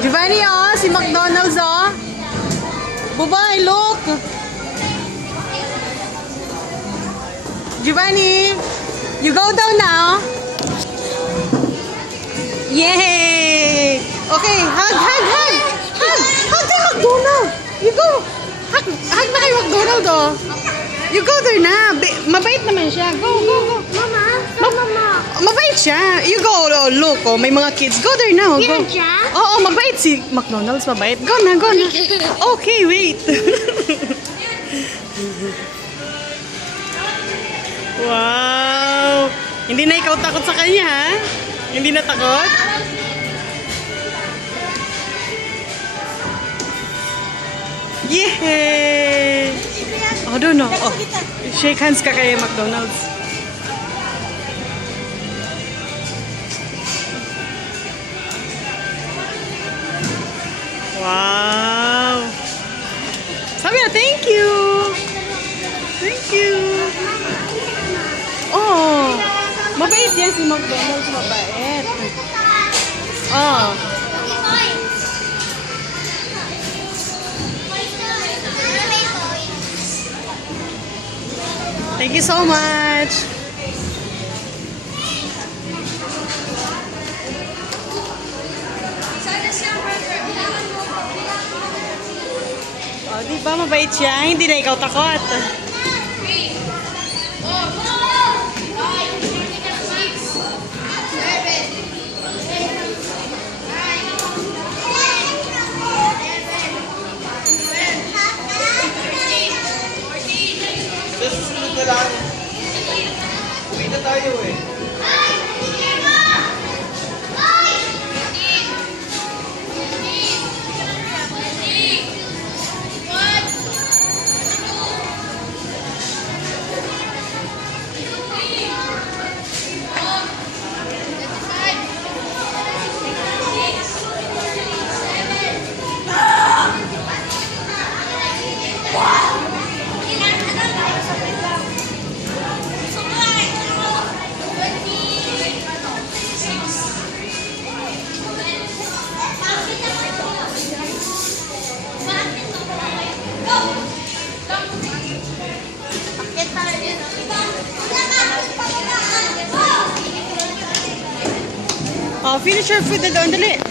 Giovanni, oh, si McDonald's, oh. Bubay, look. Giovanni, you go down now. Yay! Okay, hug, hug, hug. Hug, hug kay McDonald's. You go. Hug na kay McDonald's, oh. You go there na. Mabait naman siya. Go, go, go. Mama, mama. Mabait siya. You go, oh, look, oh, may mga kids. Go there now. Go. Yan siya? Oo, mabait si McDonald's. Mabait. Go na, go na. Okay, wait. Wow. Hindi na ikaw takot sa kanya, ha? Hindi na takot? Yay! Oh, don't know. Oh, shake hands ka kay McDonald's. Wow! Sabi na, thank you! Thank you! Oh! Mabait yan si McDonald's, mabait. Oh! Thank you so much! Oh, di ba mabait siya? Hindi na ikaw takot. Susunod na lang. Uwi na tayo eh. Oh, finish your food na doon, dali.